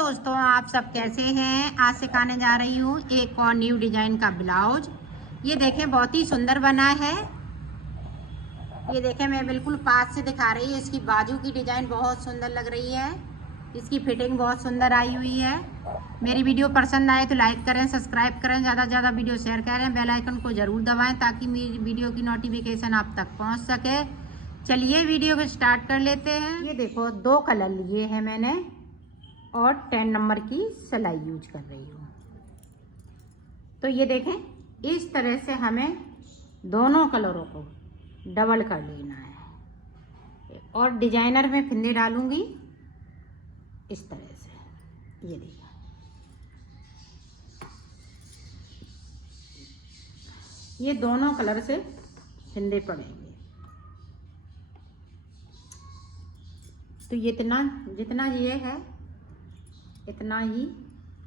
दोस्तों, आप सब कैसे हैं। आज सिखाने जा रही हूँ एक और न्यू डिजाइन का ब्लाउज। ये देखें, बहुत ही सुंदर बना है। ये देखें, मैं बिल्कुल पास से दिखा रही हूँ। इसकी बाजू की डिजाइन बहुत सुंदर लग रही है। इसकी फिटिंग बहुत सुंदर आई हुई है। मेरी वीडियो पसंद आए तो लाइक करें, सब्सक्राइब करें, ज़्यादा से ज़्यादा वीडियो शेयर करें, बेल आइकन को ज़रूर दबाएं ताकि मेरी वीडियो की नोटिफिकेशन आप तक पहुँच सके। चलिए वीडियो को स्टार्ट कर लेते हैं। ये देखो, 2 कलर लिए हैं मैंने और 10 नंबर की सिलाई यूज कर रही हूँ। तो ये देखें, इस तरह से हमें दोनों कलरों को डबल कर लेना है और डिजाइनर में फिंदे डालूंगी इस तरह से। ये देखिए, ये दोनों कलर से फिंदे पड़ेंगे। तो ये जितना ये है इतना ही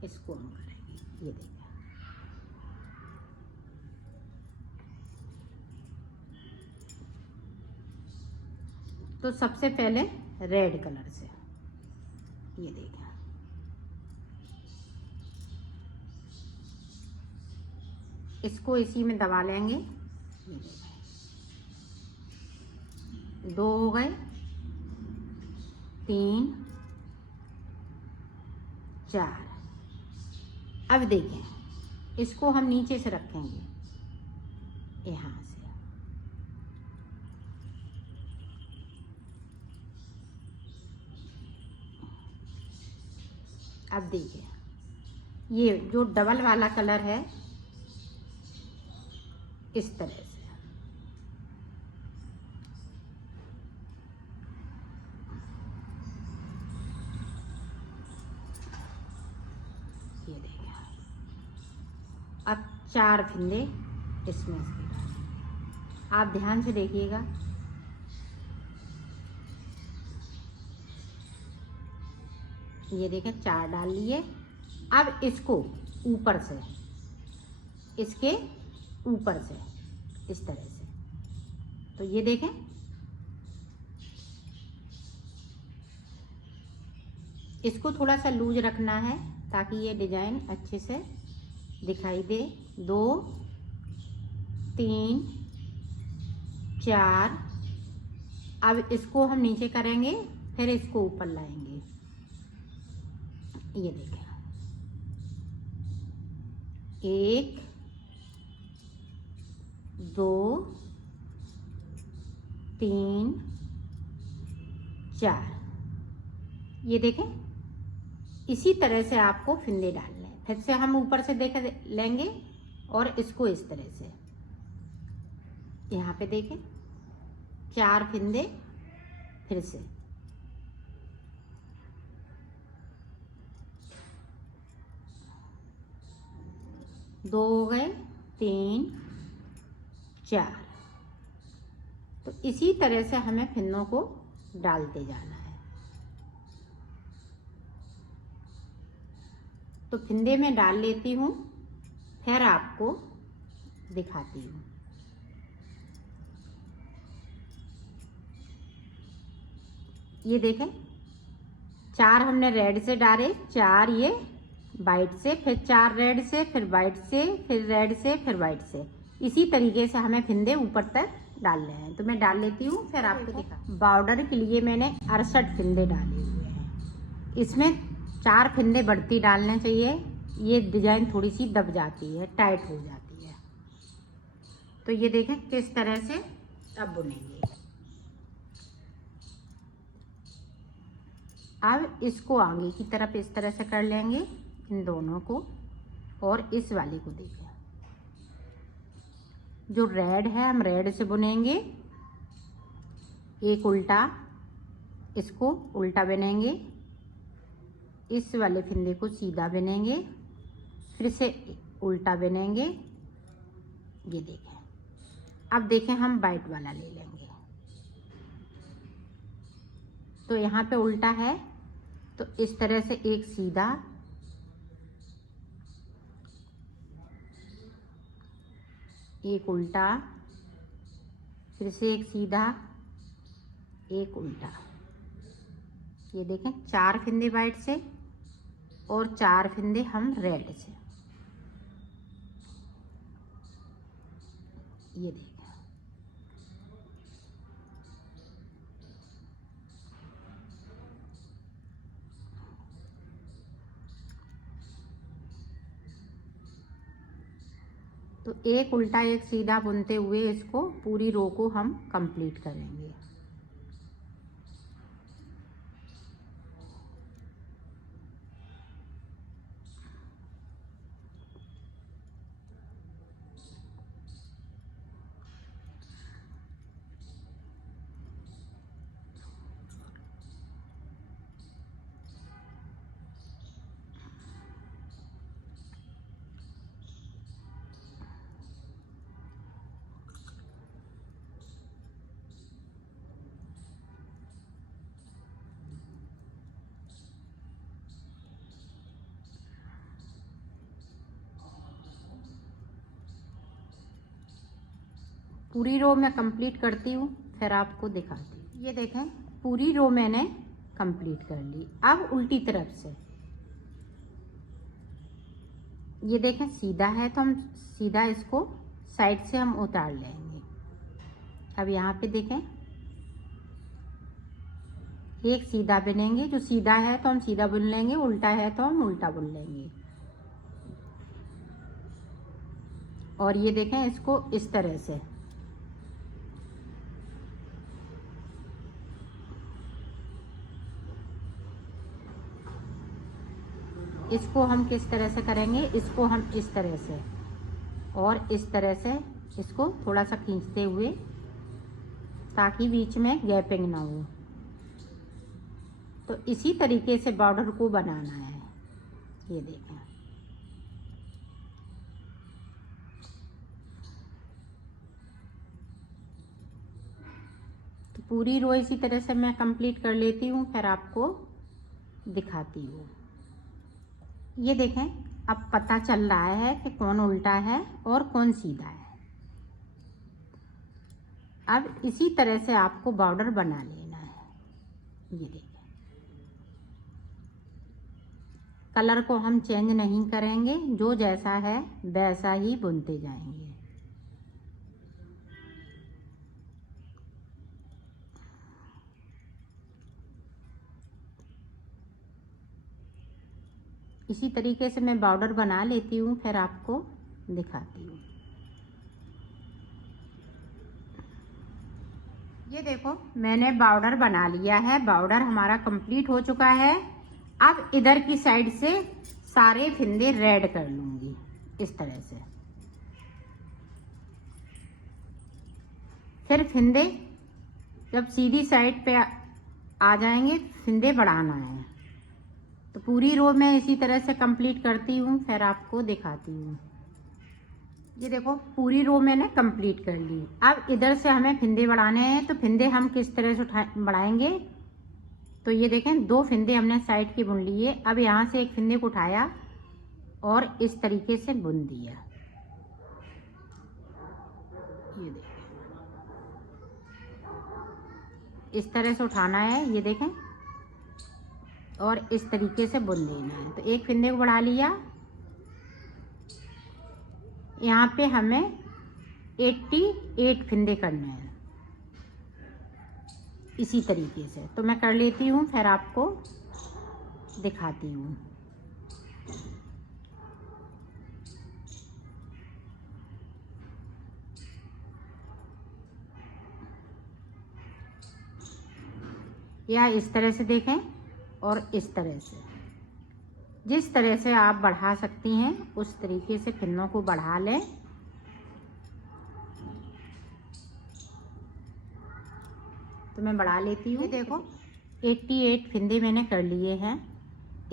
इसको हम करेंगे। ये देखिए, तो सबसे पहले रेड कलर से ये देखिए, इसको इसी में दबा लेंगे। ये देखिए, 2 हो गए, 3, 4। अब देखें, इसको हम नीचे से रखेंगे यहाँ से। अब देखिए, ये जो डबल वाला कलर है इस तरह से ये देखिए। अब 4 फिंदे इसमें से आप ध्यान से देखिएगा। ये देखें, 4 डाल लिए। अब इसको ऊपर से, इसके ऊपर से इस तरह से। तो ये देखें, इसको थोड़ा सा लूज रखना है ताकि ये डिजाइन अच्छे से दिखाई दे। 2, 3, 4। अब इसको हम नीचे करेंगे, फिर इसको ऊपर लाएंगे। ये देखें, 1, 2, 3, 4। ये देखें, इसी तरह से आपको फिंदे डालने हैं। फिर से हम ऊपर से देख लेंगे और इसको इस तरह से यहाँ पे देखें, 4 फिंदे। फिर से 2 हो गए, 3, 4। तो इसी तरह से हमें फिंदों को डालते जाना है। तो फिंदे में डाल लेती हूँ, फिर आपको दिखाती हूँ। ये देखें, 4 हमने रेड से डाले, 4 ये वाइट से, फिर 4 रेड से, फिर वाइट से, फिर रेड से, फिर वाइट से। इसी तरीके से हमें फिंदे ऊपर तक डालने हैं। तो मैं डाल लेती हूँ, फिर आपको दिखा। बॉर्डर के लिए मैंने 68 फिंदे डाले हुए हैं। इसमें 4 फिंदे बढ़ती डालने चाहिए। ये डिजाइन थोड़ी सी दब जाती है, टाइट हो जाती है। तो ये देखें किस तरह से अब बुनेंगे। अब इसको आगे की तरफ इस तरह से कर लेंगे, इन दोनों को। और इस वाले को देखें, जो रेड है हम रेड से बुनेंगे। एक उल्टा, इसको उल्टा बुनेंगे, इस वाले फिंदे को सीधा बुनेंगे, फिर से उल्टा बुनेंगे। ये देखें, अब देखें हम वाइट वाला ले लेंगे। तो यहाँ पे उल्टा है, तो इस तरह से एक सीधा, एक उल्टा, फिर से एक सीधा, एक उल्टा। ये देखें 4 फिंदे वाइट से, और 4 फंदे हम रेड से। ये देखें, तो एक उल्टा एक सीधा बुनते हुए इसको पूरी रो को हम कंप्लीट करेंगे। पूरी रो मैं कंप्लीट करती हूँ, फिर आपको दिखाती हूँ। ये देखें, पूरी रो मैंने कंप्लीट कर ली। अब उल्टी तरफ से ये देखें, सीधा है तो हम सीधा इसको साइड से हम उतार लेंगे। अब यहाँ पे देखें, एक सीधा बुनेंगे, जो सीधा है तो हम सीधा बुन लेंगे, उल्टा है तो हम उल्टा बुन लेंगे। और ये देखें, इसको इस तरह से इसको हम किस तरह से करेंगे, इसको हम इस तरह से और इस तरह से इसको थोड़ा सा खींचते हुए, ताकि बीच में गैपिंग ना हो। तो इसी तरीके से बॉर्डर को बनाना है। ये देखें, तो पूरी रो इसी तरह से मैं कंप्लीट कर लेती हूँ, फिर आपको दिखाती हूँ। ये देखें, अब पता चल रहा है कि कौन उल्टा है और कौन सीधा है। अब इसी तरह से आपको बॉर्डर बना लेना है। ये देखें, कलर को हम चेंज नहीं करेंगे, जो जैसा है वैसा ही बुनते जाएंगे। इसी तरीके से मैं बॉर्डर बना लेती हूँ, फिर आपको दिखाती हूँ। ये देखो, मैंने बॉर्डर बना लिया है। बॉर्डर हमारा कंप्लीट हो चुका है। अब इधर की साइड से सारे फंदे रेड कर लूँगी इस तरह से। फिर फंदे जब सीधी साइड पे आ जाएंगे, फंदे बढ़ाना है। तो पूरी रो मैं इसी तरह से कंप्लीट करती हूँ, फिर आपको दिखाती हूँ। ये देखो, पूरी रो मैंने कंप्लीट कर ली। अब इधर से हमें फंदे बढ़ाने हैं, तो फंदे हम किस तरह से बढ़ाएंगे। तो ये देखें, 2 फंदे हमने साइड की बुन लिए। अब यहाँ से एक फंदे को उठाया और इस तरीके से बुन दिया। ये देखें, इस तरह से उठाना है। ये देखें, और इस तरीके से बुन देना है। तो एक फंदे को बढ़ा लिया। यहाँ पे हमें 88 फंदे करने हैं इसी तरीके से। तो मैं कर लेती हूँ, फिर आपको दिखाती हूँ। या इस तरह से देखें, और इस तरह से, जिस तरह से आप बढ़ा सकती हैं उस तरीके से फंदों को बढ़ा लें। तो मैं बढ़ा लेती हूँ। देखो, 88 फंदे मैंने कर लिए हैं।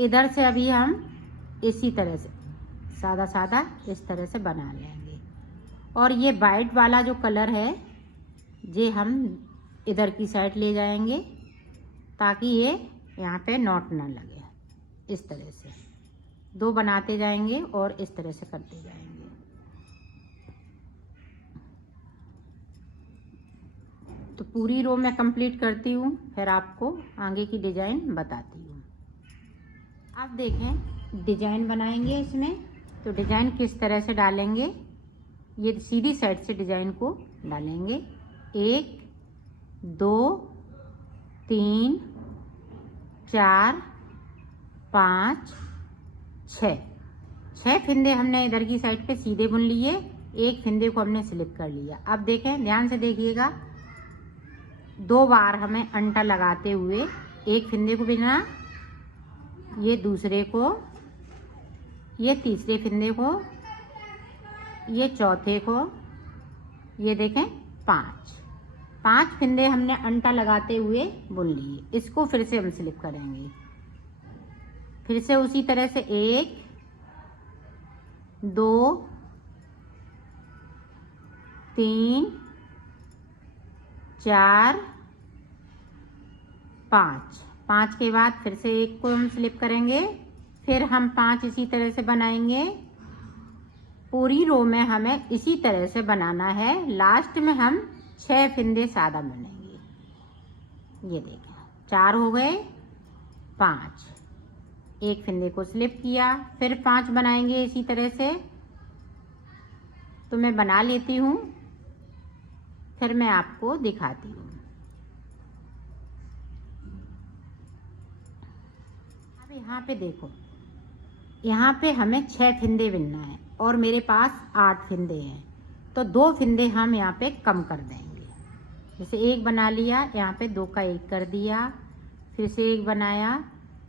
इधर से अभी हम इसी तरह से सादा सादा इस तरह से बना लेंगे। और ये वाइट वाला जो कलर है, ये हम इधर की साइड ले जाएंगे, ताकि ये यहाँ पे नॉट ना लगे। इस तरह से 2 बनाते जाएंगे और इस तरह से करते जाएंगे। तो पूरी रो मैं कंप्लीट करती हूँ, फिर आपको आगे की डिजाइन बताती हूँ। अब देखें, डिजाइन बनाएंगे इसमें। तो डिजाइन किस तरह से डालेंगे, ये सीधी साइड से डिजाइन को डालेंगे। 1 2 3 4 5 6 फिंदे हमने इधर की साइड पे सीधे बुन लिए, एक फिंदे को हमने स्लिप कर लिया। अब देखें, ध्यान से देखिएगा, 2 बार हमें अंटा लगाते हुए एक फिंदे को बिना, ये दूसरे को, ये तीसरे फिंदे को, ये चौथे को, ये देखें 5 फिंदे हमने अंटा लगाते हुए बुन लिए। इसको फिर से हम स्लिप करेंगे, फिर से उसी तरह से 1 2 3 4 5 के बाद फिर से एक को हम स्लिप करेंगे, फिर हम 5 इसी तरह से बनाएंगे। पूरी रो में हमें इसी तरह से बनाना है। लास्ट में हम 6 फिंदे सादा बुनेंगे। ये देखें, 4 हो गए, 5, एक फिंदे को स्लिप किया, फिर 5 बनाएंगे इसी तरह से। तो मैं बना लेती हूँ, फिर मैं आपको दिखाती हूँ। अब यहाँ पे देखो, यहाँ पे हमें 6 फिंदे बिनना है और मेरे पास 8 फिंदे हैं, तो 2 फिंदे हम यहाँ पे कम कर देंगे। जैसे 1 बना लिया, यहाँ पे 2 का 1 कर दिया, फिर से 1 बनाया,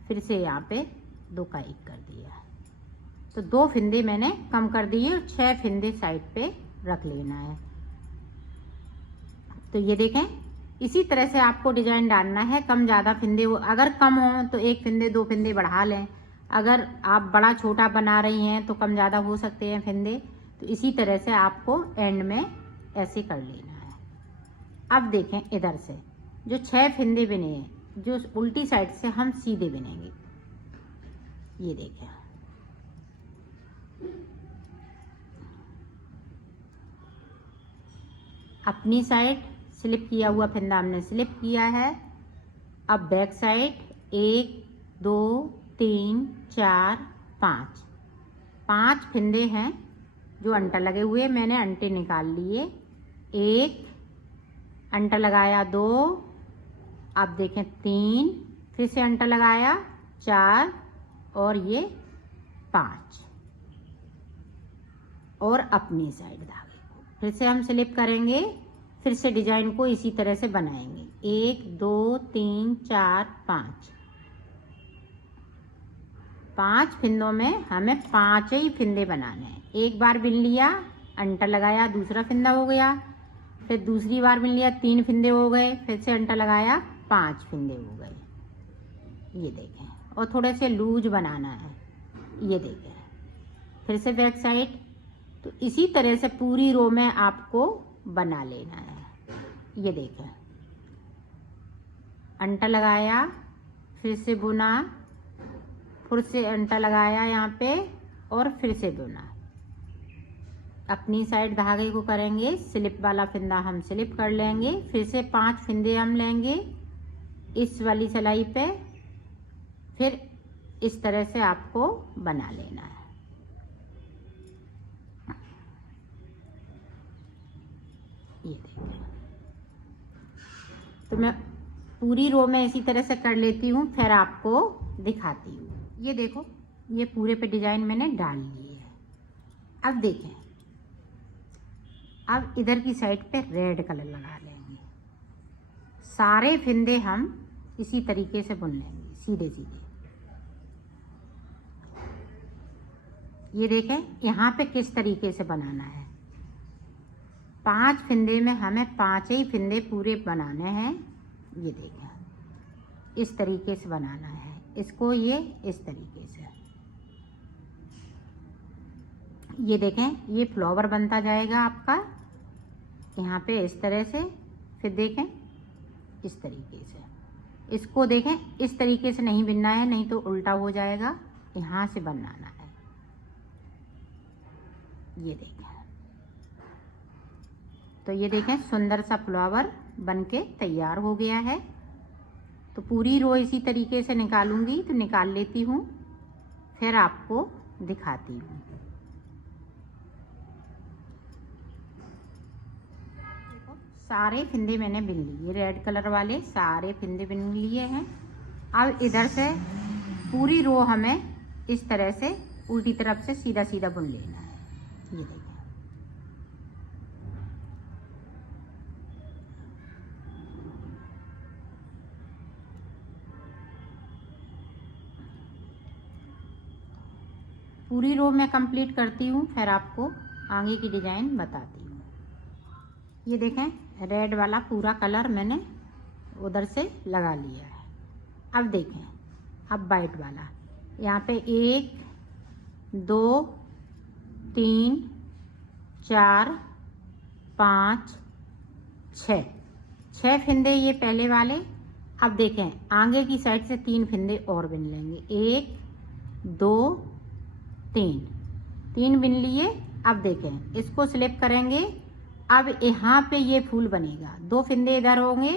फिर से यहाँ पे 2 का 1 कर दिया। तो 2 फिंदे मैंने कम कर दिए, 6 फिंदे साइड पे रख लेना है। तो ये देखें, इसी तरह से आपको डिजाइन डालना है। कम ज़्यादा फिंदे हो, अगर कम हो तो 1 फिंदे 2 फिंदे बढ़ा लें। अगर आप बड़ा छोटा बना रही हैं तो कम ज़्यादा हो सकते हैं फिंदे। तो इसी तरह से आपको एंड में ऐसे कर लेना है। अब देखें, इधर से जो 6 फिंदे बिने हैं, जो उल्टी साइड से हम सीधे बिनेंगे। ये देखें, अपनी साइड स्लिप किया हुआ फिंदा हमने स्लिप किया है। अब बैक साइड 1 2 3 4 5 फिंदे हैं जो अंटा लगे हुए, मैंने अंटे निकाल लिए। 1 अंटा लगाया, 2, अब देखें 3, फिर से अंटा लगाया 4 और ये 5, और अपनी साइड धागे को फिर से हम स्लिप करेंगे। फिर से डिजाइन को इसी तरह से बनाएंगे। 1 2 3 4 5 फिंदों में हमें 5 ही फिंदे बनाने हैं। एक बार बिन लिया, अंटा लगाया, दूसरा फिंदा हो गया, फिर दूसरी बार बिन लिया, 3 फिंदे हो गए, फिर से अंटा लगाया, 5 फिंदे हो गए। ये देखें, और थोड़े से लूज बनाना है। ये देखें, फिर से बैक साइड। तो इसी तरह से पूरी रो में आपको बना लेना है। ये देखें, अंटा लगाया, फिर से बुना, फिर से अंटा लगाया यहाँ पे और फिर से बुना। अपनी साइड धागे को करेंगे, स्लिप वाला फिंदा हम स्लिप कर लेंगे, फिर से 5 फिंदे हम लेंगे इस वाली सिलाई पे। फिर इस तरह से आपको बना लेना है। ये देखिए, तो मैं पूरी रो में इसी तरह से कर लेती हूँ, फिर आपको दिखाती हूँ। ये देखो, ये पूरे पे डिजाइन मैंने डाल ली है। अब देखें, अब इधर की साइड पे रेड कलर लगा लेंगे। सारे फिंदे हम इसी तरीके से बुन लेंगे, सीधे सीधे। ये देखें, यहाँ पे किस तरीके से बनाना है। 5 फिंदे में हमें 5 ही फिंदे पूरे बनाने हैं। ये देखें, इस तरीके से बनाना है इसको, ये इस तरीके से। ये देखें, ये फ्लावर बनता जाएगा आपका यहाँ पे इस तरह से। फिर देखें, इस तरीके से इसको देखें, इस तरीके से नहीं बिनना है, नहीं तो उल्टा हो जाएगा। यहाँ से बनाना है। ये देखें, तो ये देखें, सुंदर सा फ्लावर बनके तैयार हो गया है। तो पूरी रो इसी तरीके से निकालूंगी, तो निकाल लेती हूँ, फिर आपको दिखाती हूँ। देखो सारे फिंदे मैंने बिन लिए, रेड कलर वाले सारे फिंदे बिन लिए हैं। अब इधर से पूरी रो हमें इस तरह से उल्टी तरफ से सीधा सीधा बुन लेना है। ये देखिए पूरी रो मैं कंप्लीट करती हूँ, फिर आपको आगे की डिजाइन बताती हूँ। ये देखें रेड वाला पूरा कलर मैंने उधर से लगा लिया है। अब देखें अब वाइट वाला, यहाँ पे 1 2 3 4 5 6 फिंदे ये पहले वाले। अब देखें आगे की साइड से 3 फिंदे और बिन लेंगे, 1 2 3 बिन लिए। अब देखें इसको स्लिप करेंगे। अब यहाँ पे ये फूल बनेगा, 2 फिंदे इधर होंगे,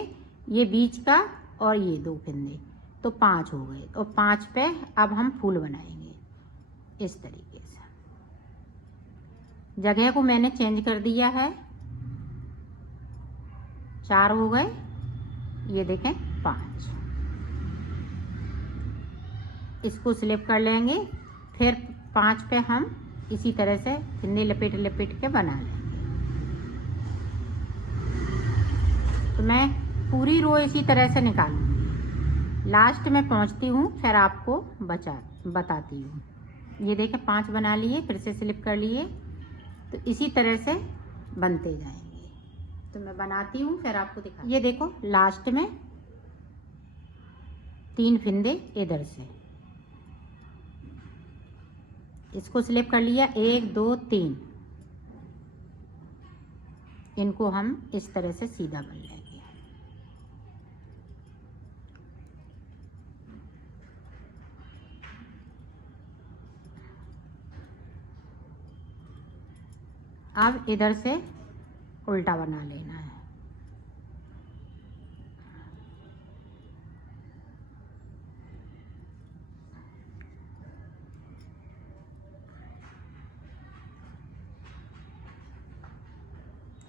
ये बीच का और ये 2 फिंदे, तो 5 हो गए। और 5 पे अब हम फूल बनाएंगे इस तरीके से। जगह को मैंने चेंज कर दिया है, 4 हो गए, ये देखें 5। इसको स्लिप कर लेंगे, फिर 5 पे हम इसी तरह से फिंदे लपेट लपेट के बना लेंगे। तो मैं पूरी रो इसी तरह से निकालूंगी, लास्ट में पहुंचती हूँ फिर आपको बताती हूँ। ये देखें 5 बना लिए, फिर से स्लिप कर लिए, तो इसी तरह से बनते जाएंगे। तो मैं बनाती हूँ फिर आपको दिखा। ये देखो लास्ट में 3 फिंदे इधर से, इसको स्लिप कर लिया, 1 2 3, इनको हम इस तरह से सीधा बन लेंगे। अब इधर से उल्टा बना लेना है।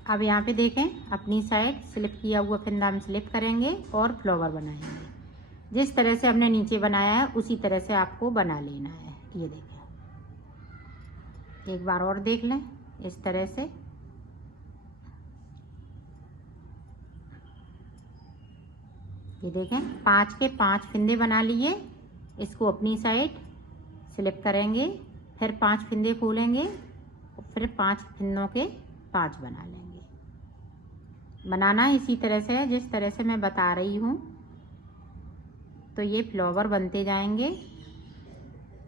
अब यहाँ पे देखें अपनी साइड स्लिप किया हुआ फिंदा हम स्लिप करेंगे और फ्लावर बनाएंगे। जिस तरह से हमने नीचे बनाया है उसी तरह से आपको बना लेना है। ये देखें, एक बार और देख लें इस तरह से। ये देखें 5 के 5 फिंदे बना लिए, इसको अपनी साइड स्लिप करेंगे, फिर 5 फिंदे खोलेंगे, फिर 5 फिंदों के 5 बना लेंगे। बनाना इसी तरह से है जिस तरह से मैं बता रही हूँ, तो ये फ्लावर बनते जाएंगे।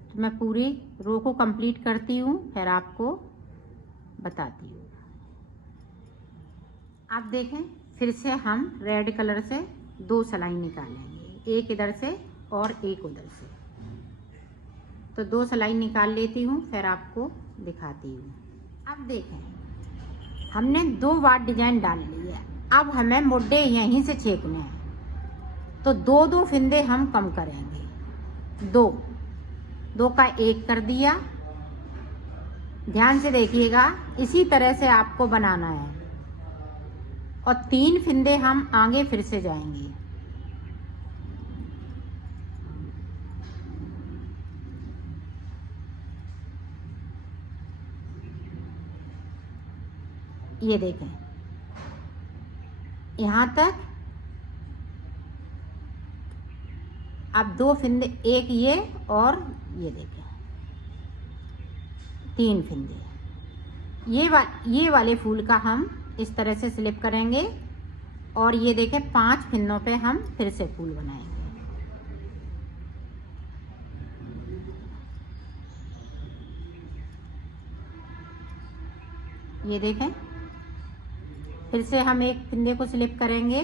तो मैं पूरी रो को कंप्लीट करती हूँ फिर आपको बताती हूँ। आप देखें फिर से हम रेड कलर से 2 सिलाई निकालेंगे, एक इधर से और एक उधर से। तो 2 सिलाई निकाल लेती हूँ फिर आपको दिखाती हूँ। अब देखें हमने 2 बार डिजाइन डाल ली है, अब हमें मुड्डे यहीं से छेकने हैं, तो 2 फिंदे हम कम करेंगे। 2 का 1 कर दिया, ध्यान से देखिएगा, इसी तरह से आपको बनाना है। और 3 फिंदे हम आगे फिर से जाएंगे। ये देखें यहाँ तक। अब 2 फिंदे, एक ये और ये देखें 3 फिंदे। ये वाले फूल का हम इस तरह से स्लिप करेंगे और ये देखें 5 फिंदों पे हम फिर से फूल बनाएंगे। ये देखें फिर से हम एक फिंदे को स्लिप करेंगे।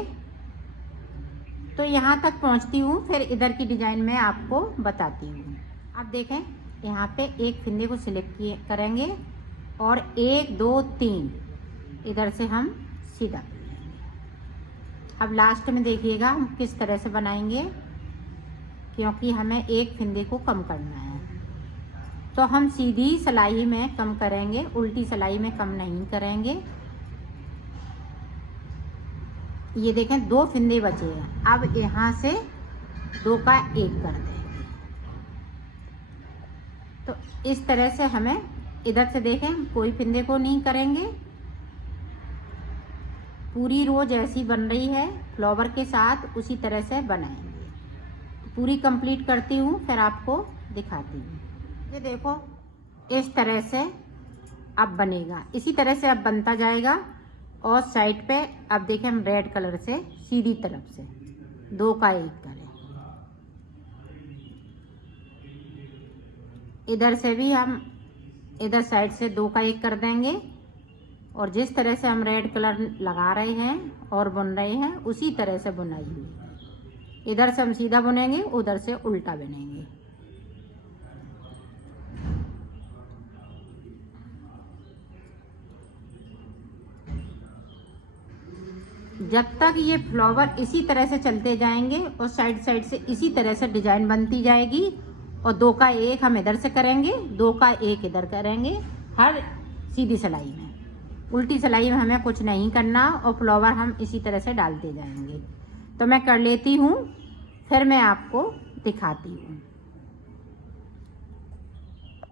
तो यहाँ तक पहुँचती हूँ, फिर इधर की डिजाइन में आपको बताती हूँ। अब देखें यहाँ पे एक फिंदे को स्लिप करेंगे और 1 2 3 इधर से हम सीधा कर लेंगे। अब लास्ट में देखिएगा हम किस तरह से बनाएंगे, क्योंकि हमें एक फिंदे को कम करना है। तो हम सीधी सिलाई में कम करेंगे, उल्टी सिलाई में कम नहीं करेंगे। ये देखें 2 फंदे बचे हैं, अब यहाँ से 2 का 1 कर देंगे। तो इस तरह से हमें इधर से देखें कोई फंदे को नहीं करेंगे, पूरी रो जैसी बन रही है फ्लावर के साथ उसी तरह से बनाएंगे। पूरी कंप्लीट करती हूँ फिर आपको दिखाती हूँ। ये देखो इस तरह से अब बनेगा, इसी तरह से अब बनता जाएगा। और साइड पे अब देखें हम रेड कलर से सीधी तरफ से 2 का 1 करें। इधर से भी हम इधर साइड से 2 का 1 कर देंगे। और जिस तरह से हम रेड कलर लगा रहे हैं और बुन रहे हैं उसी तरह से बुनाई हुई। इधर से हम सीधा बुनेंगे, उधर से उल्टा बुनेंगे। जब तक ये फ्लावर इसी तरह से चलते जाएंगे और साइड साइड से इसी तरह से डिजाइन बनती जाएगी। और 2 का 1 हम इधर से करेंगे, 2 का 1 इधर करेंगे हर सीधी सिलाई में। उल्टी सिलाई में हमें कुछ नहीं करना और फ्लावर हम इसी तरह से डालते जाएंगे। तो मैं कर लेती हूँ, फिर मैं आपको दिखाती हूँ।